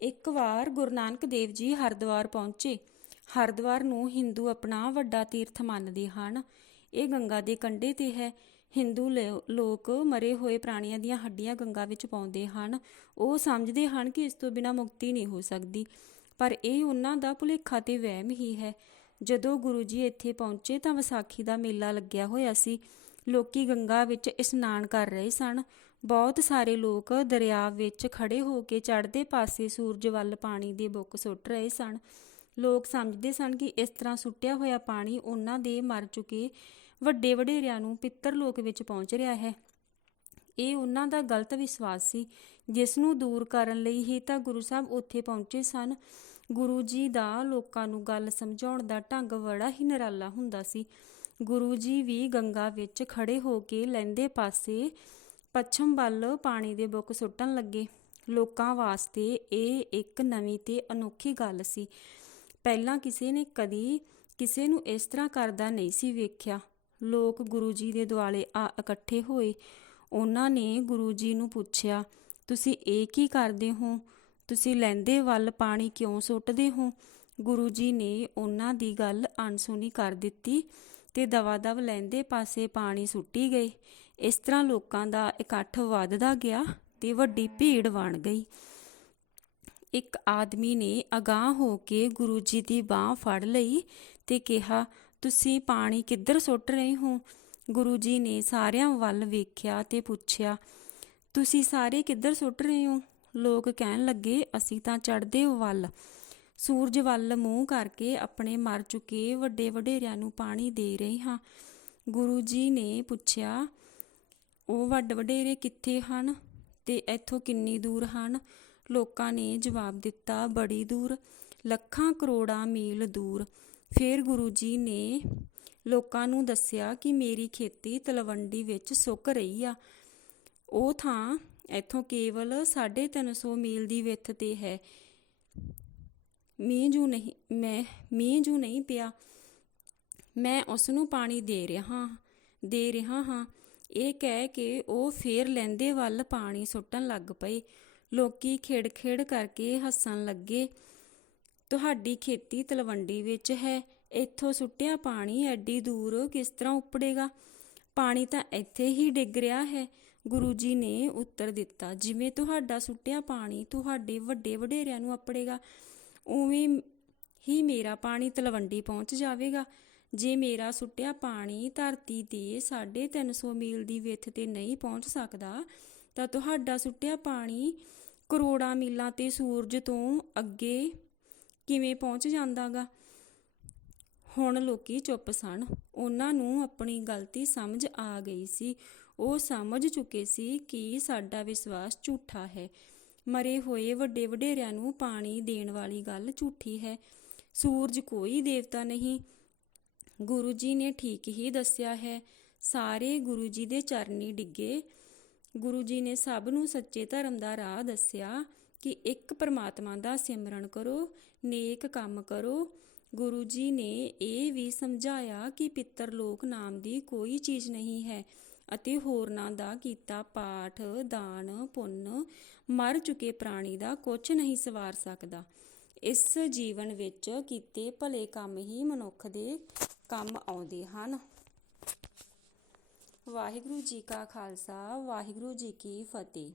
ਇੱਕ ਵਾਰ ਗੁਰੂ ਨਾਨਕ ਦੇਵ ਜੀ ਹਰਿਦੁਆਰ ਪਹੁੰਚੇ, ਹਰਿਦੁਆਰ ਨੂੰ ਹਿੰਦੂ ਆਪਣਾ ਵੱਡਾ ਤੀਰਥ ਮੰਨਦੇ ਹਨ। ਇਹ ਗੰਗਾ ਦੇ ਕੰਢੇ ਤੇ ਹੈ। ਹਿੰਦੂ ਲੋ- ਲੋਕ ਮਰੇ ਹੋਏ ਪ੍ਰਾਣੀਆਂ ਦੀਆਂ ਹੱਡੀਆਂ ਗੰਗਾ ਵਿੱਚ ਪਾਉਂਦੇ ਹਨ। ਉਹ ਸਮਝਦੇ ਹਨ ਕਿ ਇਸ ਤੋਂ ਬਿਨਾਂ ਮੁਕਤੀ ਨਹੀਂ ਹੋ ਸਕਦੀ। ਪਰ ਇਹ ਉਹਨਾਂ ਦਾ ਭੁਲੇਖਾ ਤੇ ਵਹਿਮ ਹੀ ਹੈ। ਜਦੋਂ ਗੁਰੂ ਜੀ ਇੱਥੇ ਪਹੁੰਚੇ ਤਾਂ ਵਿਸਾਖੀ ਦਾ ਮੇਲਾ ਲੱਗਿਆ ਹੋਇਆ ਸੀ। ਲੋਕੀ ਗੰਗਾ ਵਿੱਚ ਇਸ਼ਨਾਨ ਕਰ ਰਹੇ ਸਨ। ਬਹੁਤ ਸਾਰੇ ਲੋਕ ਦਰਿਆ ਵਿੱਚ ਖੜੇ ਹੋ ਕੇ ਚੜ੍ਹਦੇ ਪਾਸੇ ਸੂਰਜ ਵੱਲ ਪਾਣੀ ਦੇ ਬੁੱਕ ਸੁੱਟ ਰਹੇ ਸਨ। ਲੋਕ ਸਮਝਦੇ ਸਨ ਕਿ ਇਸ ਤਰ੍ਹਾਂ ਸੁੱਟਿਆ ਹੋਇਆ ਪਾਣੀ ਉਹਨਾਂ ਦੇ ਮਰ ਚੁੱਕੇ ਵੱਡੇ ਵਡੇਰਿਆਂ ਨੂੰ ਪਿੱਤਰ ਲੋਕ ਵਿੱਚ ਪਹੁੰਚ ਰਿਹਾ ਹੈ। ਇਹ ਉਹਨਾਂ ਦਾ ਗਲਤ ਵਿਸ਼ਵਾਸ ਸੀ, ਜਿਸ ਨੂੰ ਦੂਰ ਕਰਨ ਲਈ ਹੀ ਤਾਂ ਗੁਰੂ ਸਾਹਿਬ ਉੱਥੇ ਪਹੁੰਚੇ ਸਨ। ਗੁਰੂ ਜੀ ਦਾ ਲੋਕਾਂ ਨੂੰ ਗੱਲ ਸਮਝਾਉਣ ਦਾ ਢੰਗ ਬੜਾ ਹੀ ਨਿਰਾਲਾ ਹੁੰਦਾ ਸੀ। ਗੁਰੂ ਜੀ ਵੀ ਗੰਗਾ ਵਿੱਚ ਖੜੇ ਹੋ ਕੇ ਲਹਿੰਦੇ ਪਾਸੇ ਪੱਛਮ ਵੱਲ ਪਾਣੀ ਦੇ ਬੁੱਕ ਸੁੱਟਣ ਲੱਗੇ। ਲੋਕਾਂ ਵਾਸਤੇ ਇਹ ਇੱਕ ਨਵੀਂ ਤੇ ਅਨੋਖੀ ਗੱਲ ਸੀ। ਪਹਿਲਾਂ ਕਿਸੇ ਨੇ ਕਦੀ ਕਿਸੇ ਨੂੰ ਇਸ ਤਰ੍ਹਾਂ ਕਰਦਾ ਨਹੀਂ ਸੀ ਵੇਖਿਆ। ਲੋਕ ਗੁਰੂ ਜੀ ਦੇ ਦੁਆਲੇ ਆ ਇਕੱਠੇ ਹੋਏ। ਉਹਨਾਂ ਨੇ ਗੁਰੂ ਜੀ ਨੂੰ ਪੁੱਛਿਆ, ਤੁਸੀਂ ਇਹ ਕੀ ਕਰਦੇ ਹੋ? ਤੁਸੀਂ ਲਹਿੰਦੇ ਵੱਲ ਪਾਣੀ ਕਿਉਂ ਸੁੱਟਦੇ ਹੋ? ਗੁਰੂ ਜੀ ਨੇ ਉਹਨਾਂ ਦੀ ਗੱਲ ਅਣਸੁਣੀ ਕਰ ਦਿੱਤੀ ਤੇ ਦਵਾ-ਦਵ ਲਹਿੰਦੇ ਪਾਸੇ ਪਾਣੀ ਸੁੱਟੀ ਗਏ। ਇਸ ਤਰ੍ਹਾਂ ਲੋਕਾਂ ਦਾ ਇਕੱਠ ਵੱਧਦਾ ਗਿਆ ਤੇ ਵੱਡੀ ਭੀੜ ਬਣ ਗਈ। ਇੱਕ ਆਦਮੀ ਨੇ ਅਗਾਹ ਹੋ ਕੇ ਗੁਰੂ ਜੀ ਦੀ ਬਾਹ ਫੜ ਲਈ ਤੇ ਕਿਹਾ, ਤੁਸੀਂ ਪਾਣੀ ਕਿੱਧਰ ਸੁੱਟ ਰਹੇ ਹੋ? ਗੁਰੂ ਜੀ ਨੇ ਸਾਰਿਆਂ ਵੱਲ ਵੇਖਿਆ ਤੇ ਪੁੱਛਿਆ, ਤੁਸੀਂ ਸਾਰੇ ਕਿੱਧਰ ਸੁੱਟ ਰਹੇ ਹੋ? ਲੋਕ ਕਹਿਣ ਲੱਗੇ, ਅਸੀਂ ਤਾਂ ਚੜ੍ਹਦੇ ਵੱਲ। ਸੂਰਜ ਵੱਲ ਮੂੰਹ ਕਰਕੇ ਆਪਣੇ ਮਰ ਚੁੱਕੇ ਵੱਡੇ ਵਡੇਰਿਆਂ ਨੂੰ ਪਾਣੀ ਦੇ ਰਹੇ ਹਾਂ। ਗੁਰੂ ਜੀ ਨੇ ਪੁੱਛਿਆ ਉਹ ਵੱਡ ਵਡੇਰੇ ਕਿੱਥੇ ਹਨ ਤੇ ਇੱਥੋਂ ਕਿੰਨੀ ਦੂਰ ਹਨ? ਲੋਕਾਂ ਨੇ ਜਵਾਬ ਦਿੱਤਾ, ਬੜੀ ਦੂਰ, ਲੱਖਾਂ ਕਰੋੜਾਂ ਮੀਲ ਦੂਰ। ਫਿਰ ਗੁਰੂ ਜੀ ਨੇ ਲੋਕਾਂ ਨੂੰ ਦੱਸਿਆ ਕਿ ਮੇਰੀ ਖੇਤੀ ਤਲਵੰਡੀ ਵਿੱਚ ਸੁੱਕ ਰਹੀ ਆ। ਉਹ ਥਾਂ ਇੱਥੋਂ ਕੇਵਲ 350 ਮੀਲ ਦੀ ਵਿੱਥ ਤੇ ਹੈ। ਮੀਂਹ ਜੂ ਨਹੀਂ, ਮੈਂ, ਮੀਂਹ ਜੂ ਨਹੀਂ ਪਿਆ। ਮੈਂ ਉਸ ਨੂੰ ਪਾਣੀ ਦੇ ਰਿਹਾ ਦੇ ਰਿਹਾ ਹਾਂ। ਇਹ ਕਹਿ ਕੇ ਉਹ ਫੇਰ ਲੈਂਦੇ ਵੱਲ ਪਾਣੀ ਸੁੱਟਣ ਲੱਗ ਪਏ। ਲੋਕੀ ਖੇੜ-ਖੇੜ ਕਰਕੇ ਹੱਸਣ ਲੱਗੇ, ਤੁਹਾਡੀ ਖੇਤੀ ਤਲਵੰਡੀ ਵਿੱਚ ਹੈ, ਇੱਥੋਂ ਸੁੱਟਿਆ ਪਾਣੀ ਐਡੀ ਦੂਰ ਕਿਸ ਤਰ੍ਹਾਂ ਉੱਪੜੇਗਾ? ਪਾਣੀ ਤਾਂ ਇੱਥੇ ਹੀ ਡਿੱਗ ਰਿਹਾ ਹੈ। ਗੁਰੂ ਜੀ ਨੇ ਉੱਤਰ ਦਿੱਤਾ, ਜਿਵੇਂ ਤੁਹਾਡਾ ਸੁੱਟਿਆ ਪਾਣੀ ਤੁਹਾਡੇ ਵੱਡੇ ਵਡੇਰਿਆਂ ਨੂੰ ਅਪੜੇਗਾ, ਉਵੇਂ ਹੀ ਮੇਰਾ ਪਾਣੀ ਤਲਵੰਡੀ ਪਹੁੰਚ ਜਾਵੇਗਾ। ਜੇ ਮੇਰਾ ਸੁੱਟਿਆ ਪਾਣੀ ਧਰਤੀ ਤੇ 350 ਮੀਲ ਦੀ ਵਿੱਥ ਤੇ ਨਹੀਂ ਪਹੁੰਚ ਸਕਦਾ, ਤਾਂ ਤੁਹਾਡਾ ਸੁੱਟਿਆ ਪਾਣੀ ਕਰੋੜਾਂ ਮੀਲਾਂ ਤੇ ਸੂਰਜ ਤੋਂ ਅੱਗੇ ਕਿਵੇਂ ਪਹੁੰਚ ਜਾਂਦਾਗਾ? ਹੁਣ ਲੋਕੀ ਚੁੱਪ ਸਨ। ਉਹਨਾਂ ਨੂੰ ਆਪਣੀ ਗਲਤੀ ਸਮਝ ਆ ਗਈ ਸੀ। ਉਹ ਸਮਝ ਚੁੱਕੇ ਸੀ ਕਿ ਸਾਡਾ ਵਿਸ਼ਵਾਸ ਝੂਠਾ ਹੈ। ਮਰੇ ਹੋਏ ਵੱਡੇ ਵਡੇਰਿਆਂ ਨੂੰ ਪਾਣੀ ਦੇਣ ਵਾਲੀ ਗੱਲ ਝੂਠੀ ਹੈ। ਸੂਰਜ ਕੋਈ ਦੇਵਤਾ ਨਹੀਂ। ਗੁਰੂ ਜੀ ਨੇ ਠੀਕ ਹੀ ਦੱਸਿਆ ਹੈ। ਸਾਰੇ ਗੁਰੂ ਜੀ ਦੇ ਚਰਨੀ ਡਿੱਗੇ। ਗੁਰੂ ਜੀ ਨੇ ਸਭ ਨੂੰ ਸੱਚੇ ਧਰਮ ਦਾ ਰਾਹ ਦੱਸਿਆ ਕਿ ਇੱਕ ਪਰਮਾਤਮਾ ਦਾ ਸਿਮਰਨ ਕਰੋ, ਨੇਕ ਕੰਮ ਕਰੋ। ਗੁਰੂ ਜੀ ਨੇ ਇਹ ਵੀ ਸਮਝਾਇਆ ਕਿ ਪਿੱਤਰ ਲੋਕ ਨਾਮ ਦੀ ਕੋਈ ਚੀਜ਼ ਨਹੀਂ ਹੈ ਅਤੇ ਹੋਰਨਾਂ ਦਾ ਕੀਤਾ ਪਾਠ, ਦਾਨ, ਪੁੰਨ, ਮਰ ਚੁੱਕੇ ਪ੍ਰਾਣੀ ਦਾ ਕੁਝ ਨਹੀਂ ਸਵਾਰ ਸਕਦਾ। ਇਸ ਜੀਵਨ ਵਿੱਚ ਕੀਤੇ ਭਲੇ ਕੰਮ ਹੀ ਮਨੁੱਖ ਦੇ ਕੰਮ ਆਉਂਦੇ ਹਨ। ਵਾਹਿਗੁਰੂ ਜੀ ਕਾ ਖਾਲਸਾ ਵਾਹਿਗੁਰੂ ਜੀ ਕੀ ਫਤਿਹ।